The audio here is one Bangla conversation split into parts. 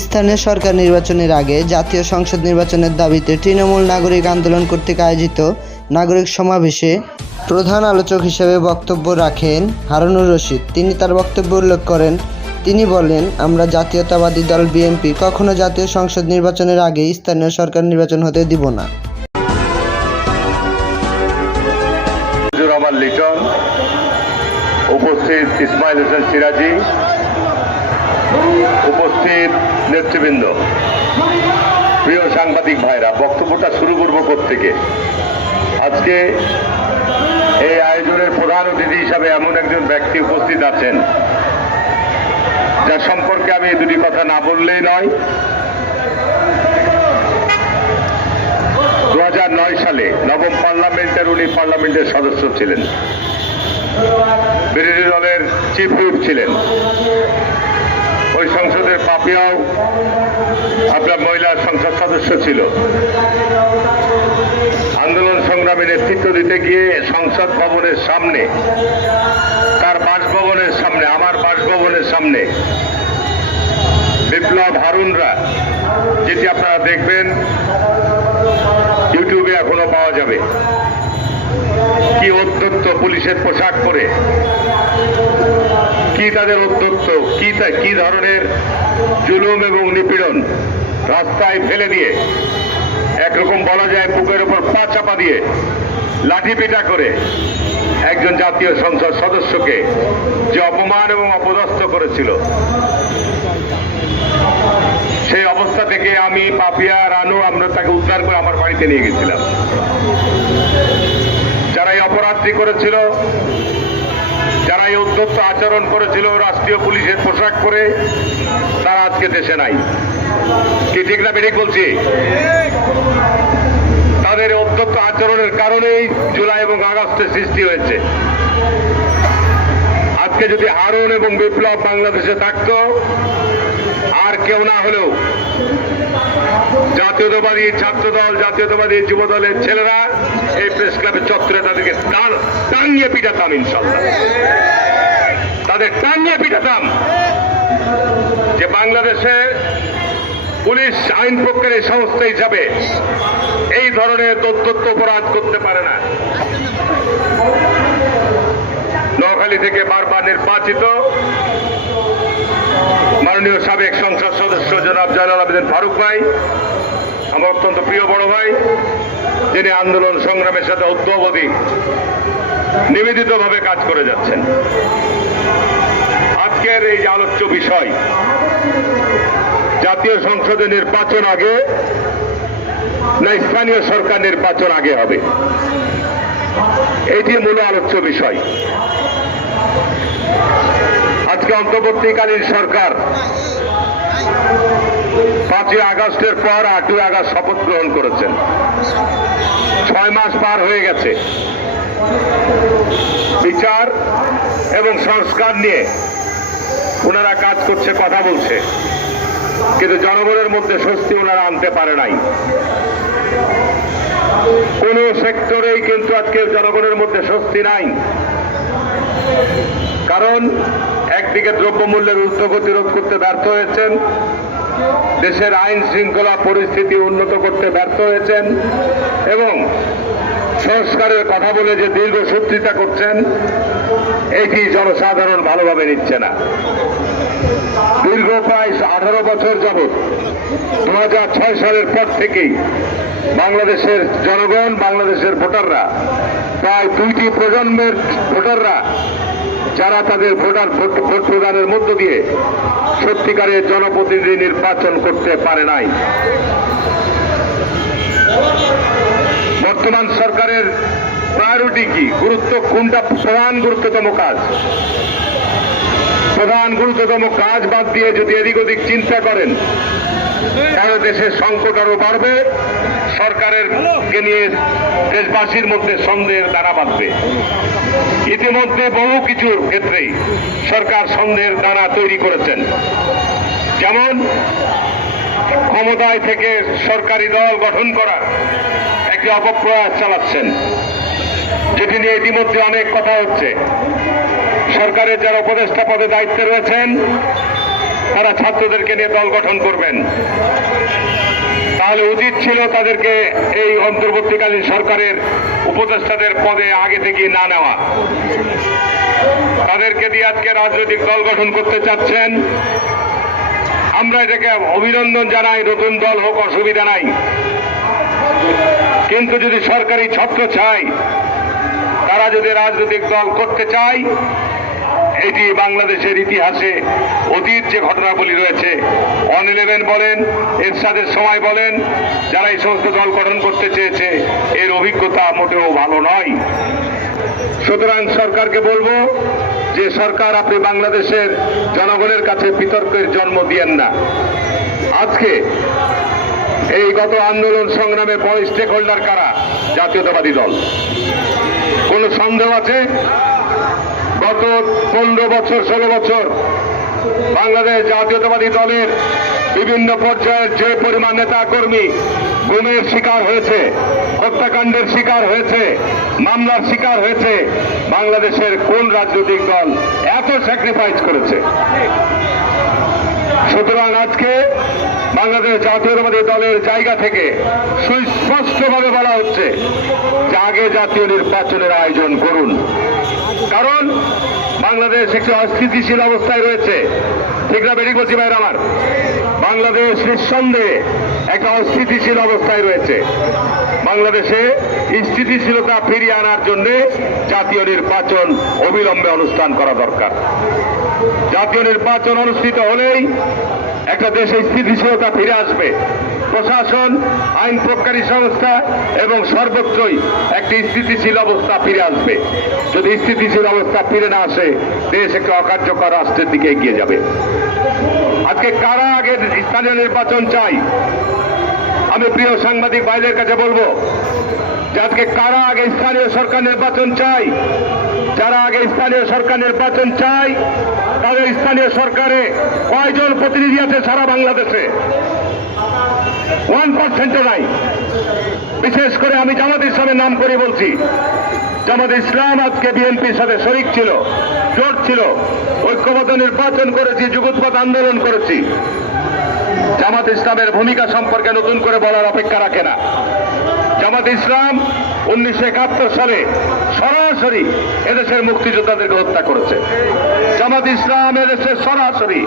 স্থানীয় সরকার নির্বাচনের আগে জাতীয় সংসদ নির্বাচনের দাবিতে তৃণমূল নাগরিক আন্দোলন কর্তৃক আয়োজিত নাগরিক সমাবেশে প্রধান আলোচক হিসেবে বক্তব্য রাখেন হারুনুর রশিদ। তিনি তার বক্তব্য উল্লেখ করেন, তিনি বলেন, আমরা জাতীয়তাবাদী দল বিএনপি কখনো জাতীয় সংসদ নির্বাচনের আগে স্থানীয় সরকার নির্বাচন হতে দিব না। উপস্থিত ইসমাইল হোসেন সিরাজি উপস্থিত নেতৃবৃন্দ। প্রিয় সাংবাদিক ভাইরা, বক্তব্যটা শুরু করব থেকে আজকে এই আয়োজনের প্রধান অতিথি হিসাবে এমন একজন ব্যক্তি উপস্থিত আছেন, যার সম্পর্কে আমি এই দুটি কথা না বললেই নয়। দু সালে নবম পার্লামেন্টের উনি পার্লামেন্টের সদস্য ছিলেন। বিরোধী দলের চিফ হুইপ ছিলেন। ওই সংসদের পাপিয়াও আপনার মহিলা সংসদ সদস্য ছিল। আন্দোলন সংগ্রামে নেতৃত্ব দিতে গিয়ে সংসদ ভবনের সামনে, তার বাসভবনের সামনে, আমার বাসভবনের সামনে বিপ্লব হারুনরা, যেটি আপনারা দেখবেন, ইউটিউবে এখনও পাওয়া যাবে। কি অত্যন্ত পুলিশের পোশাক পরে কি তাদের অধ্যত্ত কি কি ধরনের জুলুম এবং নিপীড়ন রাস্তায় ফেলে দিয়ে? একরকম বলা যায় বুকের ওপর পা চাপা দিয়ে লাঠি পিটা করে একজন জাতীয় সংসদ সদস্যকে যে অপমান এবং অপদস্থ করেছিল। সেই অবস্থা থেকে আমি পাপিয়া, রানু, আমরা তাকে উদ্ধার করে আমার বাড়িতে নিয়ে গেছিলাম। যারা এই অপরাধটি করেছিল এই উদ্ধত্ত আচরণ করেছিল রাষ্ট্রীয় পুলিশের পোশাক পরে, তারা আজকে দেশে নাই। কি ঠিক না বেঠিক বলছি? তাদের উদ্ধত্ত আচরণের কারণেই জুলাই এবং আগস্টের সৃষ্টি হয়েছে। আজকে যদি হারুন এবং বিপ্লব বাংলাদেশে থাকতো, আর কেউ না হলেও জাতীয়তাবাদী ছাত্রদল, জাতীয়তাবাদী যুব দলের ছেলেরা এই প্রেস ক্লাবের চত্বরে তাদেরকে টাঙিয়ে পিটাতাম ইনশাল্লাহ। তাদের টাঙিয়ে পিটাতাম। যে বাংলাদেশে পুলিশ আইন প্রক্রিয়ার সংস্থা হিসাবে এই ধরনের তথ্য অপরাধ করতে পারে না। নোয়াখালী থেকে বারবার নির্বাচিত মাননীয় সাবেক সংসদ সদস্য জনাব জয়নাল আবেদিন ফারুক ভাই, আমার অত্যন্ত প্রিয় বড় ভাই, যিনি আন্দোলন সংগ্রামের সাথে অদ্যবধি নিবেদিতভাবে কাজ করে যাচ্ছেন। আজকের এই আলোচ্য বিষয়, জাতীয় সংসদে নির্বাচন আগে না স্থানীয় সরকার নির্বাচন আগে হবে? এটি মূল আলোচ্য বিষয়। আজকে অন্তর্বর্তীকালীন সরকার পাঁচই আগস্টের পর আটই আগস্ট শপথ গ্রহণ করেছেন। ছয় মাস পার হয়ে গেছে। বিচার এবং সংস্কার নিয়ে ওনারা কাজ করছে, কথা বলছে। কিন্তু জনগণের মধ্যে স্বস্তি ওনারা আনতে পারে নাই। কোন সেক্টরেই কিন্তু আজকে জনগণের মধ্যে স্বস্তি নাই। কারণ একদিকে দ্রব্যমূল্যের ঊর্ধ্বগতি রোধ করতে ব্যর্থ হয়েছেন, দেশের আইন শৃঙ্খলা পরিস্থিতি উন্নত করতে ব্যর্থ হয়েছেন, এবং সংস্কারের কথা বলে যে দীর্ঘ সূত্রিতা করছেন, এটি জনসাধারণ ভালোভাবে নিচ্ছে না। দীর্ঘ প্রায় আঠারো বছর যাবৎ দু সালের পর থেকেই বাংলাদেশের জনগণ, বাংলাদেশের ভোটাররা, প্রায় দুইটি প্রজন্মের ভোটাররা, যারা তাদের ভোটার ভোট প্রদানের মধ্য দিয়ে সত্যিকারের জনপ্রতিনিধি নির্বাচন করতে পারে নাই। বর্তমান সরকারের প্রায়োরিটি কি? গুরুত্ব কোনটা? প্রধান গুরুত্বতম কাজ। প্রধান গুরুত্বতম কাজ বাদ দিয়ে যদি এদিক ওদিক চিন্তা করেন, তাহলে দেশের সংকট আরও বাড়বে, সরকারের কে নিয়ে দেশবাসীর মধ্যে সন্দেহের দানা বাঁধবে। ইতিমধ্যে বহু কিছুর ক্ষেত্রেই সরকার সন্দেহের দানা তৈরি করেছেন। যেমন, ক্ষমতায় থেকে সরকারি দল গঠন করার একটি অপপ্রয়াস চালাচ্ছেন, যেটি নিয়ে ইতিমধ্যে অনেক কথা হচ্ছে। সরকারের যারা উপদেষ্টা পদে দায়িত্বে রয়েছেন, তারা ছাত্রদেরকে নিয়ে দল গঠন করবেন। তাহলে উচিত ছিল তাদেরকে এই অন্তর্বর্তীকালীন সরকারের উপদেষ্টাদের পদে আগে থেকে না নেওয়া। তাদেরকে দিয়ে আজকে রাজনৈতিক দল গঠন করতে চাচ্ছেন। আমরা এটাকে অভিনন্দন জানাই, নতুন দল হোক, অসুবিধা নাই। কিন্তু যদি সরকারি ছত্র চাই তারা যদি রাজনৈতিক দল করতে চায় এটি বাংলাদেশের ইতিহাসে অতীত যে ঘটনাবলী রয়েছে। অন ইলেভেন বলেন, এরশাদের সময় বলেন, যারা এই সমস্ত দল গঠন করতে চেয়েছে, এর অভিজ্ঞতা মোটেও ভালো নয়। সুতরাং সরকারকে বলব যে সরকার আপনি বাংলাদেশের জনগণের কাছে বিতর্কের জন্ম দিয়েন না। আজকে এই গত আন্দোলন সংগ্রামে বড় স্টেক হোল্ডার কারা? জাতীয়তাবাদী দল। কোনো সন্দেহ আছে? গত পনেরো বছর, ষোলো বছর বাংলাদেশ জাতীয়তাবাদী দলের বিভিন্ন পর্যায়ের যে পরিমাণ নেতা কর্মী গুমের শিকার হয়েছে, হত্যাকাণ্ডের শিকার হয়েছে, মামলার শিকার হয়েছে, বাংলাদেশের কোন রাজনৈতিক দল এত স্যাক্রিফাইস করেছে? সুতরাং আজকে বাংলাদেশ জাতীয়তাবাদী দলের জায়গা থেকে সুস্পষ্টভাবে বলা হচ্ছে যে আগে জাতীয় নির্বাচনের আয়োজন করুন। কারণ বাংলাদেশ একটি অস্থিতিশীল অবস্থায় রয়েছে। ঠিক না বেরিয়ে বলছি ভাইয়ের আমার? বাংলাদেশ নিঃসন্দেহে একটা অস্থিতিশীল অবস্থায় রয়েছে। বাংলাদেশে স্থিতিশীলতা ফিরিয়ে আনার জন্য জাতীয় নির্বাচন অবিলম্বে অনুষ্ঠান করা দরকার। জাতীয় নির্বাচন অনুষ্ঠিত হলেই একটা দেশে স্থিতিশীলতা ফিরে আসবে। প্রশাসন, আইন প্রজ্ঞারী সংস্থা এবং সর্বত্রই একটি স্থিতিশীল অবস্থা ফিরে আসবে। যদি স্থিতিশীল অবস্থা ফিরে না আসে, দেশ একটি অকার্যকর রাষ্ট্রের দিকে এগিয়ে যাবে। আজকে কারা আগে স্থানীয় নির্বাচন চাই আমি প্রিয় সাংবাদিক ভাইদের কাছে বলব যে আজকে কারা আগে স্থানীয় সরকার নির্বাচন চাই যারা আগে স্থানীয় সরকার নির্বাচন চাই তাদের স্থানীয় সরকারে কয়জন প্রতিনিধি আছে সারা বাংলাদেশে? ওয়ান পার্সেন্টও নাই। বিশেষ করে আমি জামাত ইসলামের নাম করে বলছি। জামাত ইসলাম আজকে বিএনপির সাথে শরিক ছিল, জোট ছিল, ঐক্যবদ্ধ নির্বাচন করেছি, যুগোৎপাত আন্দোলন করেছি। জামাত ইসলামের ভূমিকা সম্পর্কে নতুন করে বলার অপেক্ষা রাখে না। জামাত ইসলাম উনিশশো একাত্তর সালে সরাসরি এদেশের মুক্তিযোদ্ধাদেরকে হত্যা করেছে। জামাত ইসলাম এদেশে সরাসরি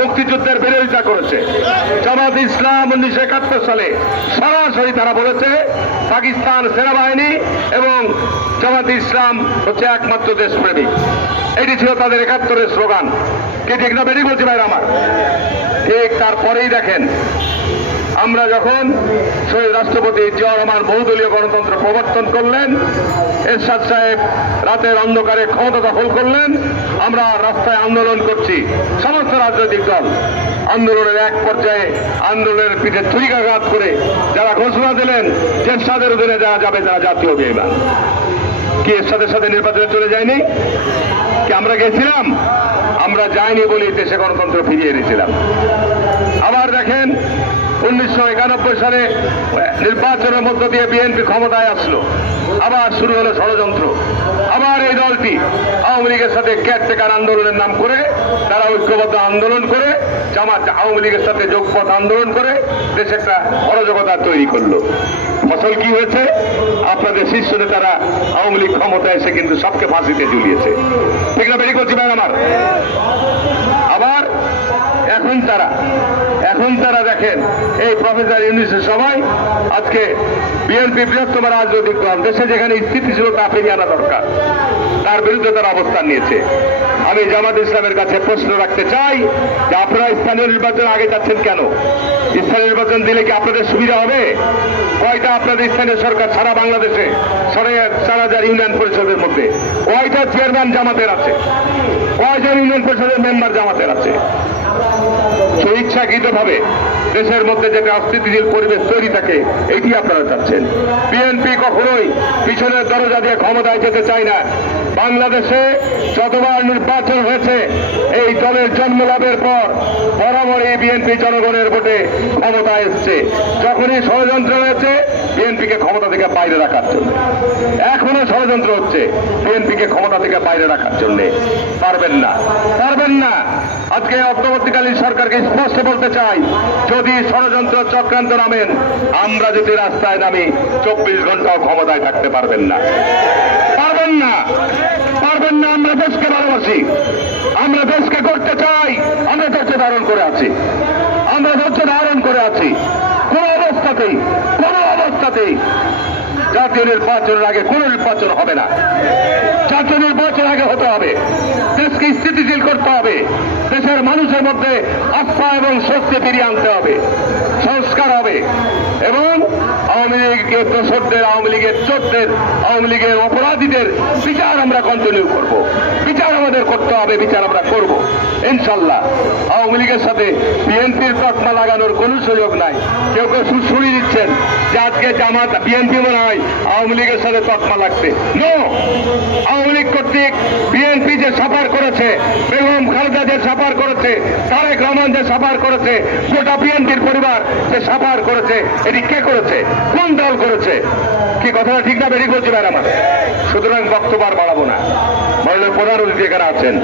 মুক্তিযুদ্ধের বিরোধিতা করেছে। জামাত ইসলাম উনিশশো একাত্তর সালে সরাসরি তারা বলেছে, পাকিস্তান সেনাবাহিনী এবং জামাত ইসলাম হচ্ছে একমাত্র দেশপ্রেমিক। এটি ছিল তাদের একাত্তরের স্লোগান। কে ঠিক না বেরিয়ে বলছি ভাই আমার? ঠিক তারপরেই দেখেন আমরা যখন শহীদ রাষ্ট্রপতি জিয়া রহমান বহুদলীয় গণতন্ত্র প্রবর্তন করলেন, এরশাদ সাহেব রাতের অন্ধকারে ক্ষমতা দখল করলেন, আমরা রাস্তায় আন্দোলন করছি। সমস্ত রাজনৈতিক দল আন্দোলনের এক পর্যায়ে আন্দোলনের পিঠে ছুরিকাঘাত করে যারা ঘোষণা দিলেন যে এরশাদের অধীনে যারা যাবে তারা জাতীয় বেইমান কি এরশাদের সাথে নির্বাচনে চলে যায়নি? কি আমরা গেছিলাম? আমরা যাইনি বলে দেশে গণতন্ত্র ফিরিয়ে এনেছিলাম। আবার দেখেন উনিশশো একানব্বই সালে নির্বাচনের মধ্য দিয়ে বিএনপি ক্ষমতায় আসলো। আবার শুরু হলো ষড়যন্ত্র। আবার এই দলটি আওয়ামী লীগের সাথে কেয়ারটেকার আন্দোলনের নাম করে, তারা ঐক্যবদ্ধ আন্দোলন করে, জামাত আওয়ামী লীগের সাথে যোগপথ আন্দোলন করে, দেশে একটা অরাজকতা তৈরি করল। ফসল কি হয়েছে? আপনাদের শীর্ষ নেতারা আওয়ামী লীগ ক্ষমতায় এসে কিন্তু সবকে ফাঁসিতে ঝুলিয়েছে। ঠিক না বেরি করছি ভাই আমার? আবার এখন তারা এখন তারা দেখেন। এই প্রফেসর ইউনিসের সবাই আজকে বিএনপি বৃহত্তম রাজনৈতিক দল, দেশে যেখানে স্থিতিশীলতা ফিরিয়ে আনা দরকার, তার বিরুদ্ধে তারা অবস্থান নিয়েছে। আমি জামাত ইসলামের কাছে প্রশ্ন রাখতে চাই যে আপনারা স্থানীয় নির্বাচন আগে যাচ্ছেন কেন? স্থানীয় নির্বাচন দিলে কি আপনাদের সুবিধা হবে? কয়টা আপনাদের স্থানীয় সরকার সারা বাংলাদেশে সাড়ে চার হাজার ইউনিয়ন পরিষদের মধ্যে? কয়টা চেয়ারম্যান জামাতের আছে? কয়জন ইউনিয়ন পরিষদের মেম্বার জামাতের আছে? স্বইচ্ছাকৃতভাবে দেশের মধ্যে যেটা অস্থিতিশীল পরিবেশ তৈরি থাকে, এটি আপনারা চাচ্ছেন। বিএনপি কখনোই পিছনের দরজা দিয়ে ক্ষমতায় যেতে চায় না। বাংলাদেশে যতবার নির্বাচন হয়েছে, এই দলের জন্ম লাভের পর বরাবরই বিএনপি জনগণের ভোটে ক্ষমতা এসছে। যখনই ষড়যন্ত্র হয়েছে বিএনপিকে ক্ষমতা থেকে বাইরে রাখার জন্য। এখনও ষড়যন্ত্র হচ্ছে বিএনপিকে ক্ষমতা থেকে বাইরে রাখার জন্য। পারবেন না। পারবেন না। আজকে অন্তর্বর্তীকালীন সরকারকে স্পষ্ট বলতে চাই, যদি ষড়যন্ত্র চক্রান্ত নামেন, আমরা যদি রাস্তায় নামি, চব্বিশ ঘন্টাও ক্ষমতায় থাকতে পারবেন না। পারবেন না। পারবেন না, আমরা দেশকে ভালোবাসি। আমরা দেশকে করতে চাই। আমরা ধৈর্য ধারণ করে আছি। আমরা ধৈর্য ধারণ করে আছি। কোন অবস্থাতেই কোন অবস্থাতেই জাতীয় নির্বাচনের আগে কোন নির্বাচন হবে না। জাতীয় নির্বাচন আগে হবে। দেশকে স্থিতিশীল করতে হবে। দেশের মানুষের মধ্যে আস্থা এবং স্বস্তি ফিরিয়ে আনতে হবে। সংস্কার হবে। এবং আওয়ামী লীগের দোষকদের আওয়ামী লীগের চোরদের আওয়ামী লীগের অপরাধীদের বিচার আমরা কন্টিনিউ করব। বিচার আমাদের করতে হবে, বিচার আমরা করব। ইনশাল্লাহ আওয়ামী লীগের সাথে বিএনপির তকমা লাগানোর কোনো সুযোগ নাই। কেউ কেউ সুড়ি দিচ্ছেন যে আজকে জামাত বিএনপি মনে হয় আওয়ামী লীগের সাথে তকমা লাগছে নো আওয়ামী লীগ কর্তৃক বিএনপি যে সাফার করেছে, বেগম খালেদা যে সাফার করেছে, তারেক রহমান যে সাফার করেছে, গোটা বিএনপির পরিবার যে সাফার করেছে, এটি কে করেছে? কোন দল করেছে। কি কথাটা ঠিক না বেরিয়ে বলছি ম্যাডাম। সুতরাং বক্তব্য আর বাড়াবো না। মাননীয় প্রধান অতিথি এখানে আছেন।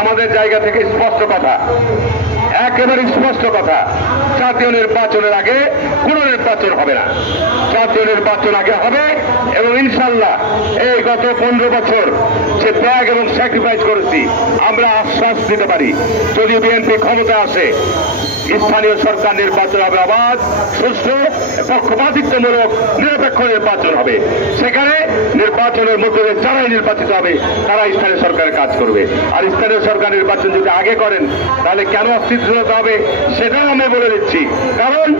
আমাদের জায়গা থেকে স্পষ্ট কথা। একেবারে স্পষ্ট কথা। জাতীয় নির্বাচনের আগে কোন নির্বাচন হবে না। জাতীয় নির্বাচন আগে হবে এবং ইনশাল্লাহ এই গত পনেরো বছর যে ত্যাগ এবং স্যাক্রিফাইস করেছি, আমরা আশ্বাস দিতে পারি। যদি বিএনপি ক্ষমতা আসে স্থানীয় সরকার নির্বাচন হবে অবাধ সুষ্ঠু, পক্ষপাতিত্বমূলক, নিরপেক্ষ নির্বাচন হবে। সেখানে নির্বাচনের মধ্যে যারাই নির্বাচিত হবে তারা স্থানীয় সরকারের কাজ করবে। আর স্থানীয় সরকার নির্বাচন যদি আগে করেন, তাহলে কেন অস্থিতিশীলতা হবে, সেটাও আমি বলে দিচ্ছি। কারণ,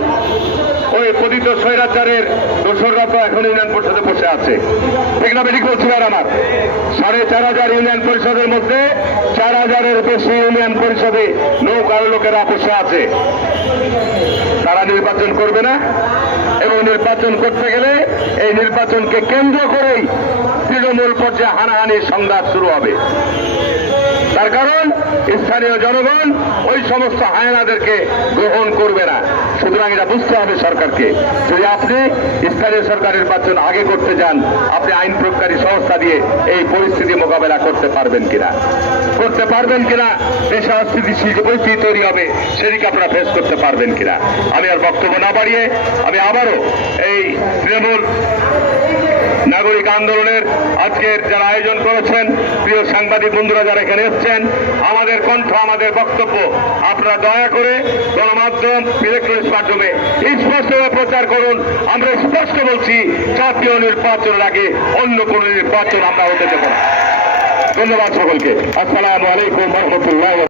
ওই পতিত স্বৈরাচারের দোসররা তো এখন ইউনিয়ন পরিষদে বসে আছে। ঠিক না বেঠিক বলছি আর আমার। সাড়ে চার হাজার ইউনিয়ন পরিষদের মধ্যে চার হাজারের বেশি ইউনিয়ন পরিষদে নৌকার লোকেরা বসে আছে। তারা নির্বাচন করবে না। এবং নির্বাচন করতে গেলে এই নির্বাচনকে কেন্দ্র করেই তৃণমূল পর্যায়ে হানাহানির সংঘাত শুরু হবে। তার কারণ, স্থানীয় জনগণ ওই সমস্ত হায়নাদেরকে গ্রহণ করবে না। সুতরাং এটা বুঝতে হবে সরকারকে। যদি আপনি স্থানীয় সরকার নির্বাচন আগে করতে যান, আপনি আইন প্রয়োগকারী সংস্থা দিয়ে এই পরিস্থিতি মোকাবেলা করতে পারবেন কিনা। করতে পারবেন কিনা? দেশে অস্থিতিশীল পরিস্থিতি তৈরি হবে, সেদিকে আপনারা ফেস করতে পারবেন কিনা? আমি আর বক্তব্য না বাড়িয়ে আমি আবারও এই তৃণমূল নাগরিক আন্দোলনের আজকের যারা আয়োজন করেছেন, প্রিয় সাংবাদিক বন্ধুরা যারা এখানে এসছেন, আমাদের কণ্ঠ, আমাদের বক্তব্য, আপনারা দয়া করে গণমাধ্যম ইলেকট্রনিক্স মাধ্যমে স্পষ্টভাবে প্রচার করুন। আমরা স্পষ্ট বলছি, জাতীয় নির্বাচনের আগে অন্য কোন নির্বাচন আমরা হতে দেব না। ধন্যবাদ সকলকে। আসসালামু আলাইকুম রহমতুল্লাহ